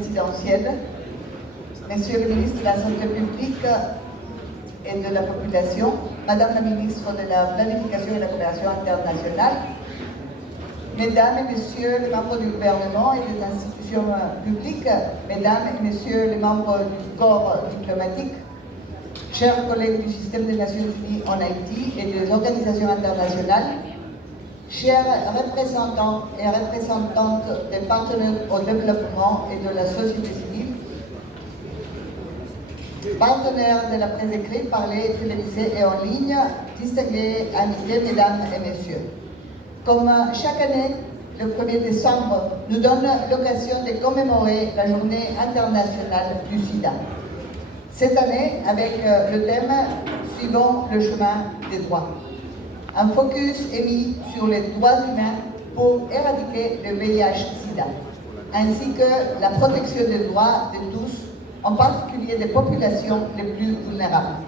présidentielle, Monsieur le ministre de la Santé publique et de la Population, Madame la ministre de la Planification et de la Coopération internationale, Mesdames et Messieurs les membres du gouvernement et des institutions publiques, Mesdames et Messieurs les membres du corps diplomatique, chers collègues du système des Nations Unies en Haïti et des organisations internationales, chers représentants et représentantes des partenaires au développement et de la société civile, partenaires de la presse écrite, parlée, télévisée et en ligne, distingués invités, Mesdames et Messieurs. Comme chaque année, le 1er décembre nous donne l'occasion de commémorer la Journée internationale du sida. Cette année, avec le thème « Suivons le chemin des droits ». Un focus est mis sur les droits humains pour éradiquer le VIH-Sida, ainsi que la protection des droits de tous, en particulier des populations les plus vulnérables.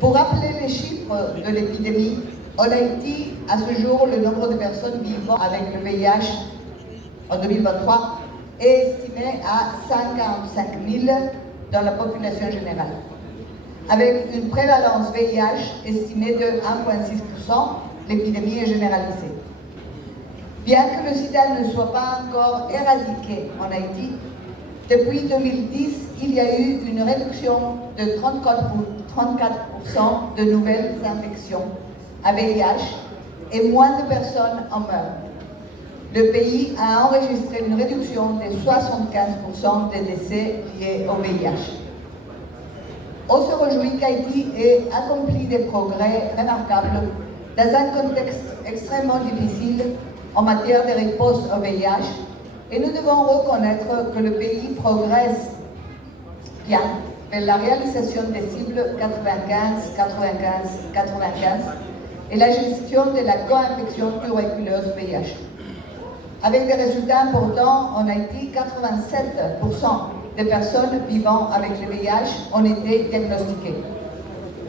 Pour rappeler les chiffres de l'épidémie, en Haïti, à ce jour, le nombre de personnes vivant avec le VIH en 2023 est estimé à 145 000 dans la population générale, avec une prévalence VIH estimée de 1,6%, l'épidémie est généralisée. Bien que le sida ne soit pas encore éradiqué en Haïti, depuis 2010, il y a eu une réduction de 34% de nouvelles infections à VIH et moins de personnes en meurent. Le pays a enregistré une réduction de 75% des décès liés au VIH. On se réjouit qu'Haïti ait accompli des progrès remarquables dans un contexte extrêmement difficile en matière de réponse au VIH et nous devons reconnaître que le pays progresse bien vers la réalisation des cibles 95-95-95 et la gestion de la co-infection tuberculeuse VIH. Avec des résultats importants, en Haïti, 87% des personnes vivant avec le VIH ont été diagnostiquées.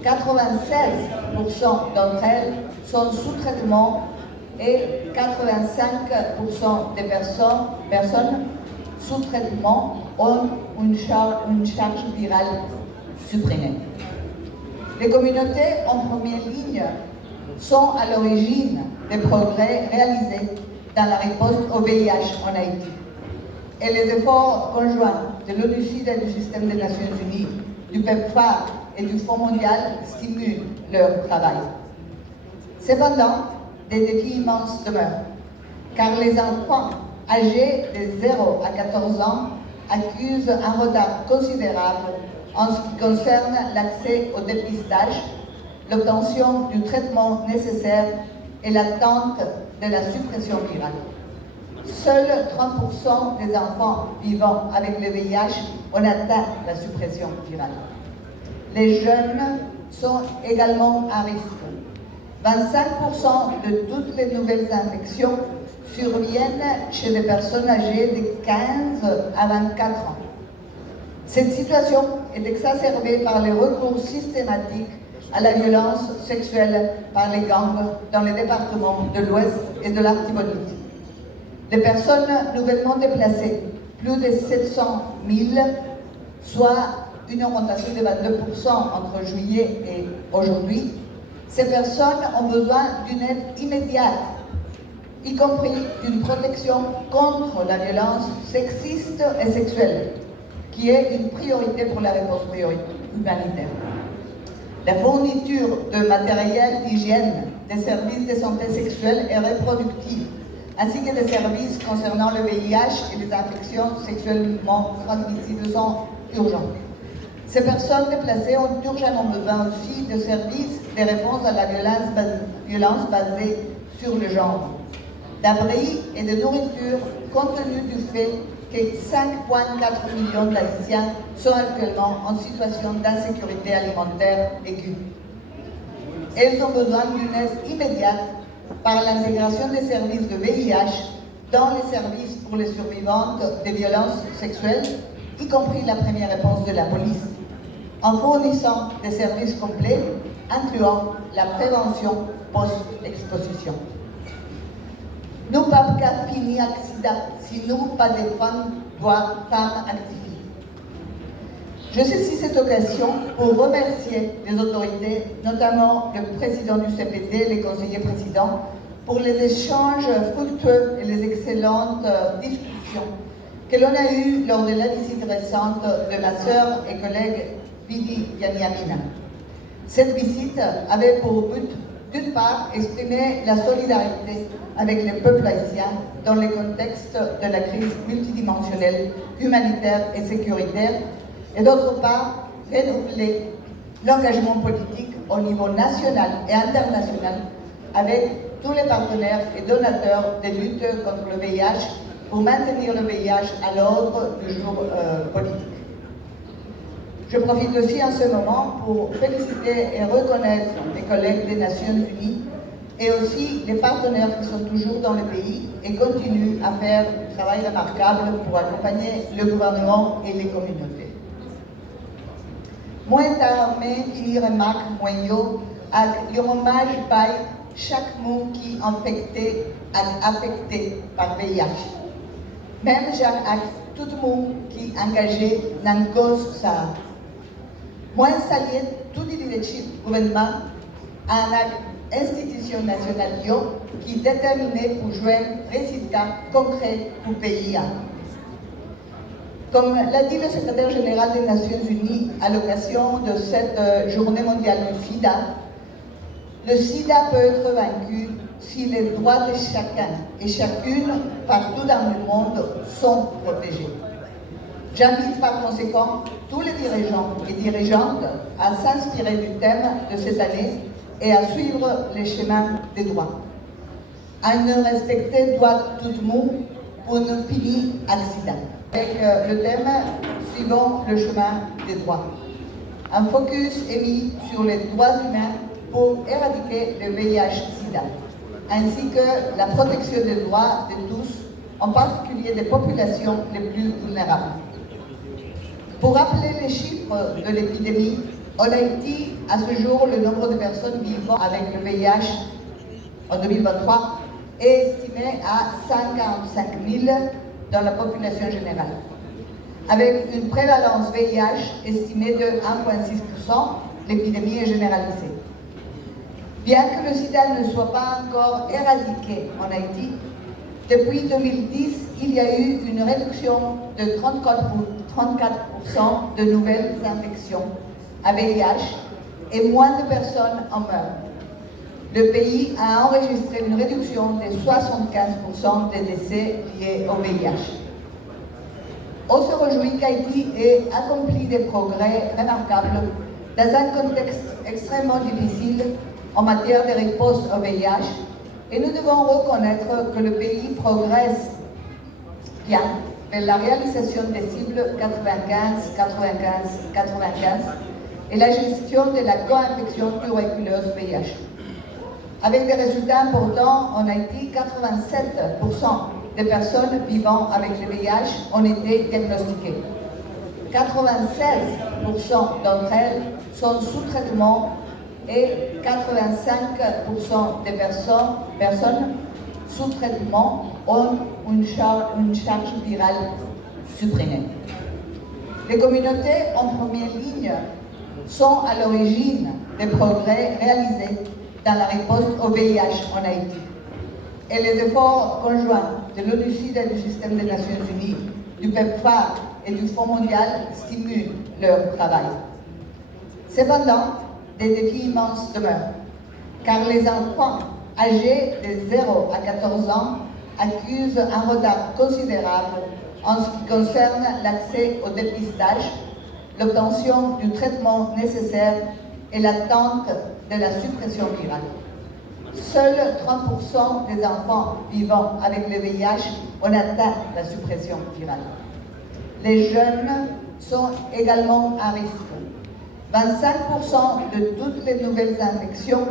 96% d'entre elles sont sous traitement et 85% des personnes sous traitement ont une charge virale supprimée. Les communautés en première ligne sont à l'origine des progrès réalisés dans la réponse au VIH en Haïti. Et les efforts conjoints de l'ONU-SIDA et du système des Nations Unies, du PEPFAR et du Fonds mondial stimulent leur travail. Cependant, des défis immenses demeurent, car les enfants âgés de 0 à 14 ans accusent un retard considérable en ce qui concerne l'accès au dépistage, l'obtention du traitement nécessaire et l'attente de la suppression virale. Seuls 30% des enfants vivant avec le VIH ont atteint la suppression virale. Les jeunes sont également à risque. 25% de toutes les nouvelles infections surviennent chez les personnes âgées de 15 à 24 ans. Cette situation est exacerbée par les recours systématiques à la violence sexuelle par les gangs dans les départements de l'Ouest et de l'Artibonite. Les personnes nouvellement déplacées, plus de 700 000, soit une augmentation de 22% entre juillet et aujourd'hui, ces personnes ont besoin d'une aide immédiate, y compris d'une protection contre la violence sexiste et sexuelle, qui est une priorité pour la réponse humanitaire. La fourniture de matériel d'hygiène, des services de santé sexuelle et reproductive, ainsi que des services concernant le VIH et les infections sexuellement transmissibles sont urgents. Ces personnes déplacées ont urgemment besoin aussi de services de réponse à la violence basée sur le genre, d'abris et de nourriture compte tenu du fait que 5,4 millions d'Haïtiens sont actuellement en situation d'insécurité alimentaire aiguë. Elles ont besoin d'une aide immédiate par l'intégration des services de VIH dans les services pour les survivantes des violences sexuelles, y compris la première réponse de la police, en fournissant des services complets incluant la prévention post-exposition. Nous pas qu'à finir accident si nous pas défendre femmes activistes. Je saisis cette occasion pour remercier les autorités, notamment le président du CPD, les conseillers présidents, pour les échanges fructueux et les excellentes discussions que l'on a eues lors de la visite récente de ma sœur et collègue Vidi Yanyamina. Cette visite avait pour but, d'une part, exprimer la solidarité avec les peuples haïtiens dans le contexte de la crise multidimensionnelle, humanitaire et sécuritaire, et d'autre part, renouveler l'engagement politique au niveau national et international avec tous les partenaires et donateurs de lutte contre le VIH pour maintenir le VIH à l'ordre du jour politique. Je profite aussi en ce moment pour féliciter et reconnaître les collègues des Nations Unies et aussi les partenaires qui sont toujours dans le pays et continuent à faire un travail remarquable pour accompagner le gouvernement et les communautés. Moi, je finir remarque moyen avec un hommage par chaque monde qui est affecté par VIH. Même avec tout le monde qui est engagé dans la cause ça. Moi, je salue tout le leadership gouvernement à l'institution nationale qui est déterminée pour jouer un résultat concret pour le pays. Comme l'a dit le secrétaire général des Nations Unies à l'occasion de cette journée mondiale du SIDA, le SIDA peut être vaincu si les droits de chacun et chacune partout dans le monde sont protégés. J'invite par conséquent tous les dirigeants et dirigeantes à s'inspirer du thème de cette année et à suivre les chemins des droits. À ne respecter droit tout le monde pour ne finir accident. Avec le thème suivant le chemin des droits. Un focus est mis sur les droits humains pour éradiquer le VIH-Sida, ainsi que la protection des droits de tous, en particulier des populations les plus vulnérables. Pour rappeler les chiffres de l'épidémie, en Haïti, à ce jour, le nombre de personnes vivant avec le VIH en 2023 est estimé à 145 000 dans la population générale, avec une prévalence VIH estimée de 1,6%, l'épidémie est généralisée. Bien que le sida ne soit pas encore éradiqué en Haïti, depuis 2010, il y a eu une réduction de 34% de nouvelles infections à VIH et moins de personnes en meurent. Le pays a enregistré une réduction de 75% des décès liés au VIH. On se réjouit qu'Haïti ait accompli des progrès remarquables dans un contexte extrêmement difficile en matière de réponse au VIH et nous devons reconnaître que le pays progresse bien vers la réalisation des cibles 95, 95, 95 et la gestion de la co-infection tuberculeuse VIH. Avec des résultats importants, en Haïti, 87% des personnes vivant avec le VIH ont été diagnostiquées. 96% d'entre elles sont sous traitement et 85% des personnes sous traitement ont une charge virale supprimée. Les communautés en première ligne sont à l'origine des progrès réalisés dans la réponse au VIH en Haïti. Et les efforts conjoints de l'ONU-SIDA et du système des Nations Unies, du PEPFAR et du Fonds mondial stimulent leur travail. Cependant, des défis immenses demeurent, car les enfants âgés de 0 à 14 ans accusent un retard considérable en ce qui concerne l'accès au dépistage, l'obtention du traitement nécessaire et l'attente de la suppression virale. Seuls 30% des enfants vivant avec le VIH ont atteint la suppression virale. Les jeunes sont également à risque. 25% de toutes les nouvelles infections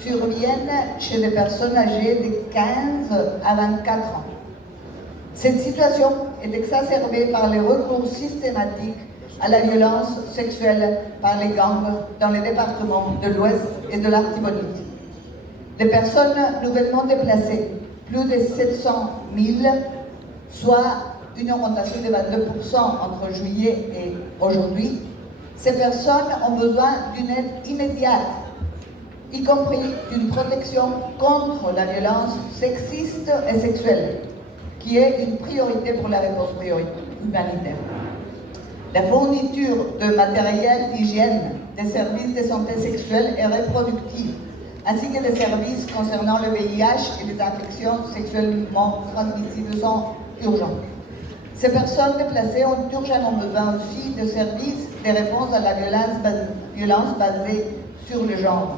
surviennent chez des personnes âgées de 15 à 24 ans. Cette situation est exacerbée par les recours systématiques à la violence sexuelle par les gangs dans les départements de l'Ouest et de l'Artibonite. Les personnes nouvellement déplacées, plus de 700 000, soit une augmentation de 22% entre juillet et aujourd'hui, ces personnes ont besoin d'une aide immédiate, y compris d'une protection contre la violence sexiste et sexuelle, qui est une priorité pour la réponse humanitaire. La fourniture de matériel d'hygiène, des services de santé sexuelle et reproductive, ainsi que des services concernant le VIH et les infections sexuellement transmissibles sont urgents. Ces personnes déplacées ont urgemment besoin aussi de services de réponse à la violence basée sur le genre,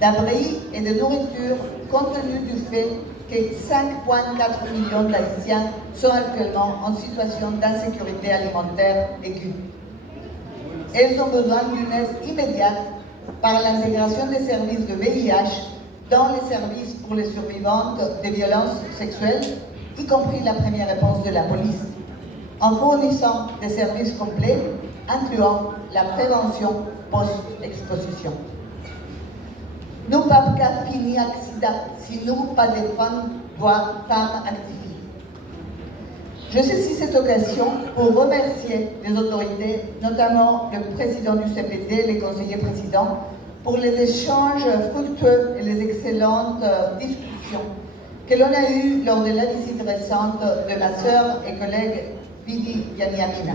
d'abri et de nourriture, compte tenu du fait que 5,4 millions d'Haïtiens sont actuellement en situation d'insécurité alimentaire aiguë. Elles ont besoin d'une aide immédiate par l'intégration des services de VIH dans les services pour les survivantes des violences sexuelles, y compris la première réponse de la police, en fournissant des services complets, incluant la prévention post-exposition. Nous pas qu'à finir accident, si nous pas des femmes activistes. Je saisis cette occasion pour remercier les autorités, notamment le président du CPD et les conseillers présidents, pour les échanges fructueux et les excellentes discussions que l'on a eues lors de la visite récente de ma sœur et collègue Vidi Yaniamina.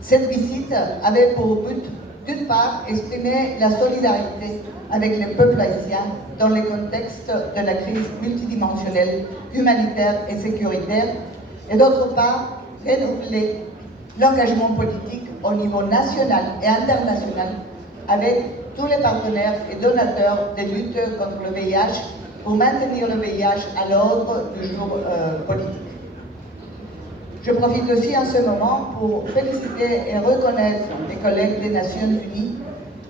Cette visite avait pour but, d'une part, exprimer la solidarité avec le peuple haïtien dans le contexte de la crise multidimensionnelle, humanitaire et sécuritaire, et d'autre part, renouveler l'engagement politique au niveau national et international avec tous les partenaires et donateurs de lutte contre le VIH pour maintenir le VIH à l'ordre du jour politique. Je profite aussi en ce moment pour féliciter et reconnaître les collègues des Nations Unies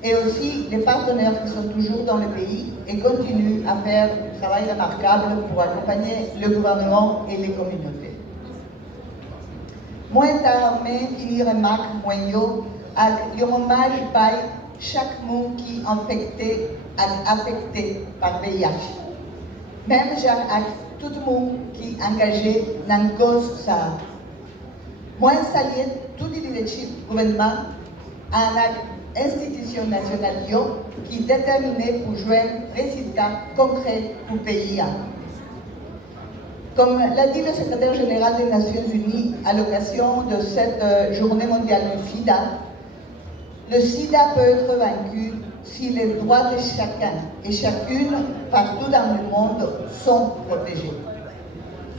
et aussi les partenaires qui sont toujours dans le pays et continuent à faire un travail remarquable pour accompagner le gouvernement et les communautés. Moi, t'armé finir remarque moyen avec un hommage par chaque monde qui est affecté par VIH. Même tout le monde qui est engagé dans la cause ça. Moi, saluer tout le leadership gouvernement à l'institution nationale qui est déterminée pour jouer un résultat concret pour le pays. Comme l'a dit le secrétaire général des Nations Unies à l'occasion de cette journée mondiale du SIDA, le SIDA peut être vaincu si les droits de chacun et chacune partout dans le monde sont protégés.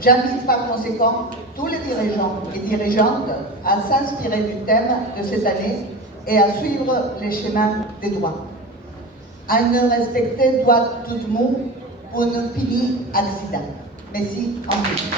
J'invite par conséquent tous les dirigeants et dirigeantes à s'inspirer du thème de cette année et à suivre les chemins des droits. À ne respecter droit tout le monde pour ne finir accident. Merci en plus.